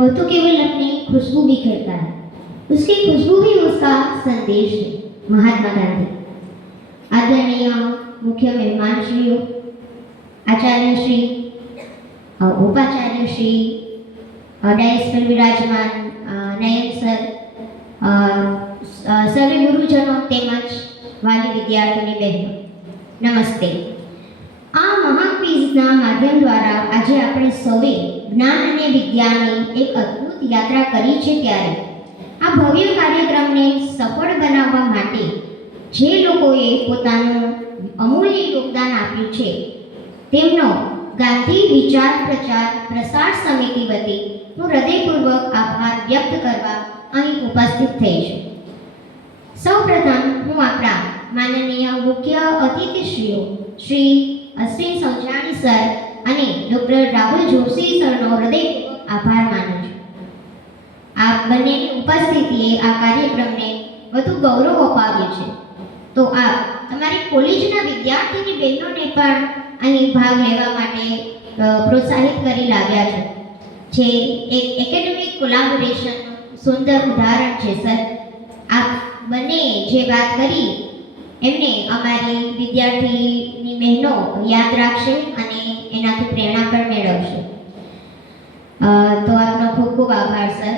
वो तो केवल अपनी खुशबू बिखेरता है, उसकी खुशबू ही उसका संदेश है। महात्मा गांधी। आदरणीय मुख्य मेहमान श्रीओ, आचार्य श्री, उपाचार्य श्री, डायस पर विराजमान नयन सर, सर्वे गुरुजनों તેમજ વાલી વિદ્યાર્થીની બહેનો, નમસ્તે। આ મહાક્વિઝના માધ્યમ દ્વારા આજે આપણે સૌએ જ્ઞાન અને વિજ્ઞાનની એક અદ્ભુત યાત્રા કરી છે। ત્યારે આ ભવ્ય કાર્યક્રમને સફળ બનાવવા માટે જે લોકોએ પોતાનું અમૂલ્ય યોગદાન આપ્યું છે તેમનો ગાંધી વિચાર પ્રચાર પ્રસાર સમિતિ વતી હું હૃદયપૂર્વક આભાર વ્યક્ત કરવા અહીં ઉપસ્થિત થઈ છું। સૌપ્રથમ હું આપણા માનનીય મુખ્ય અતિથિશ્રીઓ શ્રી અશ્વિન સૌજાણી સર અને ડૉક્ટર રાહુલ જોશી સરનો હૃદયપૂર્વક આભાર માનું છું। આ બંનેની ઉપસ્થિતિએ આ કાર્યક્રમને વધુ ગૌરવ અપાવ્યું છે। તો આપ તમારી કોલેજના વિદ્યાર્થીની બહેનોને પણ અહીં ભાગ લેવા માટે પ્રોત્સાહિત કરી લાવ્યા છો, જે એક એકેડેમિક કોલાબોરેશનનું સુંદર ઉદાહરણ છે। સર, આપ બંને જે વાત કરી એમને અમારી વિદ્યાર્થીની બહેનો યાદ રાખશે અને એનાથી પ્રેરણા પણ મેળવશે। તો આપનો ખૂબ ખૂબ આભાર sir.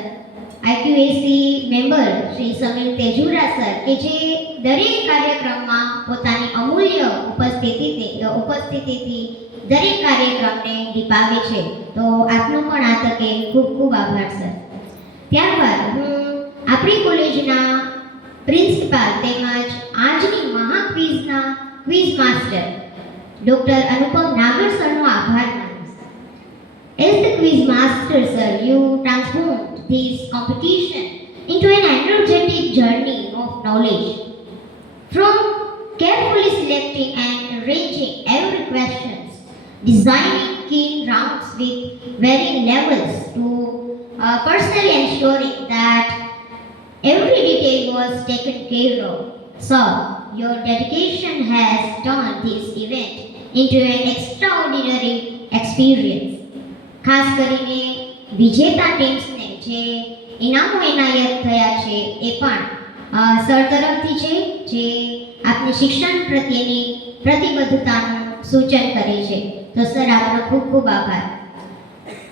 IQAC member Shri Samir Tejura sir કે જે દરેક કાર્યક્રમમાં પોતાની અમૂલ્ય ઉપસ્થિતિથી દરેક કાર્યક્રમને દીપાવે છે, તો આપનો પણ આ તકે ખૂબ ખૂબ આભાર સર। ત્યારબાદ હું આપણી કોલેજના પ્રિન્સિપાલ તેમજ આજની મહાક્વિઝના ક્વિઝ માસ્ટર ડૉક્ટર અનુપમ નાગર સરનો આભાર માનીશ। As the quiz master sir, you transformed this competition into an energetic journey of knowledge. From carefully selecting and arranging every questions, designing keen rounds with varying levels to personally ensuring that every detail was taken care of. So, your dedication has turned this event into an extraordinary experience. ખાસ કરીને વિજેતા ટીમ્સને જે ઇનામો એનાયત થયા છે એ પણ sir તરફથી છે, જે આપની શિક્ષણ પ્રત્યેની પ્રતિબદ્ધતાનું સૂચન કરે છે। તો સર, આપનો ખૂબ ખૂબ આભાર।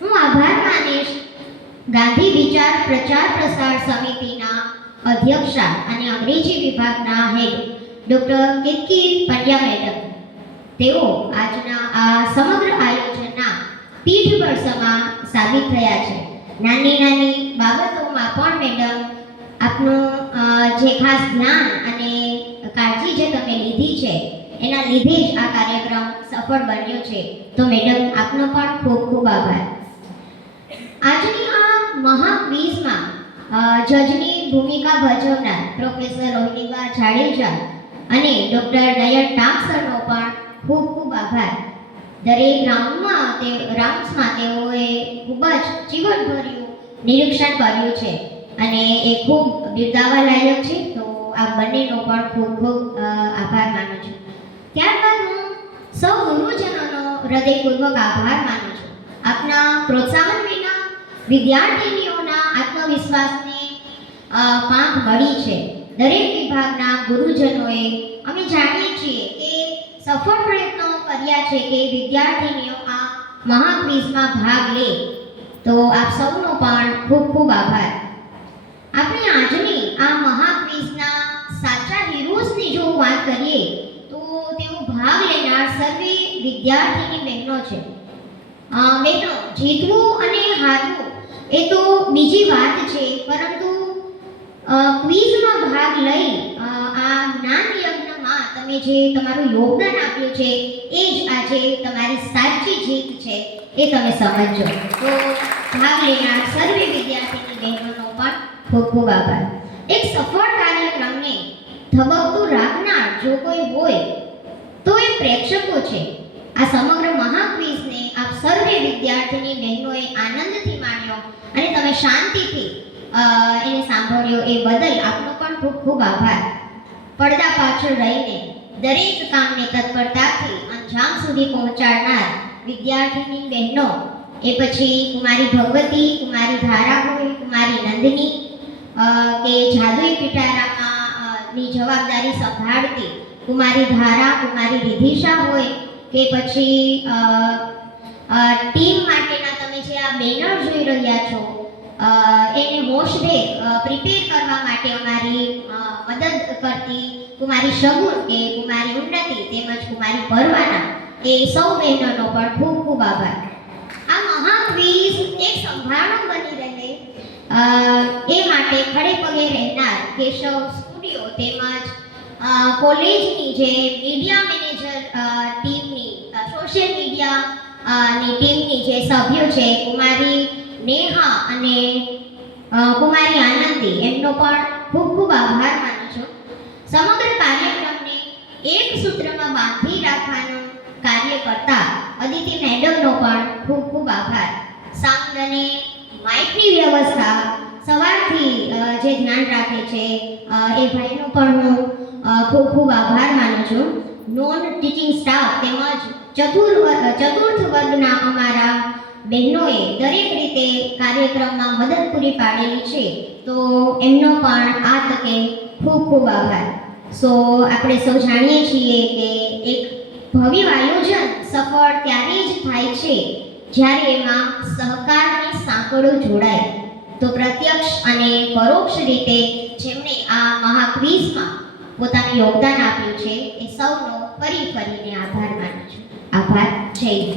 હું આભાર માનીશ ગાંધી વિચાર પ્રચાર પ્રસાર સમિતિના અધ્યક્ષા અને અંગ્રેજી વિભાગના હેડ ડૉક્ટર કિર્કી પંડ્યા મેડમ। તેઓ આજના આ સમગ્ર આયોજનના પીઠબળસમા સાબિત થયા છે। નાની નાની બાબતોમાં પણ મેડમ આપનું જે ખાસ જ્ઞાન અને કાળજી જે તમે લીધી છે એના લીધે જ આ કાર્યક્રમ સફળ બન્યો છે। તો મેડમ, આપનો પણ ખૂબ ખૂબ આભાર। આજની આ મહાક્વિઝમાં જજની ભૂમિકા ભજવનાર પ્રોફેસર રોહિણીબા જાડેજા અને ડૉક્ટર નયન ટાંક સરનો પણ ખૂબ ખૂબ આભાર। દરેક રાઉન્ડ્સમાં તેઓએ ખૂબ જ જીવનભર્યું નિરીક્ષણ કર્યું છે અને એ ખૂબ બિરદાવવા લાયક છે। તો આ બંનેનો પણ ખૂબ ખૂબ આભાર માનું છું। ત્યારબાદ હું સૌ ગુરુજનોનો હૃદયપૂર્વક આભાર માનું છું। આપના પ્રોત્સાહન વિના વિદ્યાર્થીનીઓના આત્મવિશ્વાસને પાંખ મળી છે। દરેક વિભાગના ગુરુજનોએ અમે જાણીએ છીએ કે સફળ પ્રયત્નો કર્યા છે કે વિદ્યાર્થીનીઓ આ મહાક્વિઝમાં ભાગ લે। તો આપ સૌનો પણ ખૂબ ખૂબ આભાર। આપણે આજની આ મહાક્વિઝના સાચા હીરોઝની જો વાત કરીએ તો તેઓ ભાગ લેનાર સર્વે વિદ્યાર્થીની બહેનો છે। બહેનો, જીતવું અને હારવું એ તો બીજી વાત છે, પરંતુ ક્વિઝમાં ભાગ લઈ આ જ્ઞાન યજ્ઞમાં તમે જે તમારું યોગદાન આપ્યું છે એ જ આજે તમારી સાચી જીત છે, એ તમે સમજો। તો ભાગ લેનાર સર્વે વિદ્યાર્થીની બહેનોનો પણ ખૂબ ખૂબ આભાર। એક સફળ કાર્યક્રમને ધબકતું રાખનાર જો કોઈ હોય તો એ પ્રેક્ષકો છે। આ સમગ્ર મહાક્વિઝને આપ સર્વે વિદ્યાર્થીની બહેનોએ આનંદથી માણ્યો અને તમે શાંતિથી એને સાંભળ્યો એ બદલ આપનો પણ ખૂબ ખૂબ આભાર। પડદા પાછળ રહીને દરેક કામને તત્પરતાથી અંજામ સુધી પહોંચાડનાર વિદ્યાર્થીની બહેનો એ પછી કુમારી ભગવતી, કુમારી ધારા હોય, કુમારી નંદિની કે જાદુઈ પિટારામાં ની જવાબદારી સંભાળતી કુમારી ધારા, કુમારી રિધિશા હોય કે પછી ટીમ માટેના તમે જે આ બેનર જોઈ રહ્યા છો એને મોસ્ટે પ્રિપેર કરવા માટે અમારી મદદ કરતી કુમારી શગુન કે કુમારી ઉન્નતિ તેમજ કુમારી પરવાના એ સૌ બહેનોનો પણ ખૂબ ખૂબ આભાર. આ મહાક્વિઝ એક સંભાવના બની રહે એ માટે ખડે પગે રહેનાર કેશવ સ્ટુડિયો તેમજ કોલેજની જે મીડિયા મેનેજર ટીમની સોશિયલ મીડિયાની ટીમની જે સભ્યો છે કુમારી નેહા અને કુમારી આનંદી એમનો પણ ખૂબ ખૂબ આભાર માનું છું. સમગ્ર કાર્યક્રમને એક સૂત્રમાં બાંધી રાખવાનું કાર્ય કરતા અદિતિ મેડમનો પણ ખૂબ ખૂબ આભાર. સાઉન્ડ અને માઇકની વ્યવસ્થા સવારથી જે ધ્યાન રાખે છે એ ભાઈનો પણ હું ખૂબ ખૂબ આભાર માનું છું. નોન ટીચિંગ સ્ટાફ તેમજ ચતુર્થ વર્ગના અમારા બહેનોએ દરેક રીતે કાર્યક્રમમાં મદદ પૂરી પાડેલી છે તો એમનો પણ આ તકે ખૂબ ખૂબ આભાર. આપણે સૌ જાણીએ છીએ કે એક ભવ્ય આયોજન સફળ ત્યારે જ થાય છે જ્યારે એમાં સહકારની સાંકળો જોડાય. તો પ્રત્યક્ષ અને પરોક્ષ રીતે જેમણે આ મહાક્વિઝમાં પોતાનું યોગદાન આપ્યું છે એ સૌનો ફરીને આભાર માનું છું. આભાર. જય હિન્દ.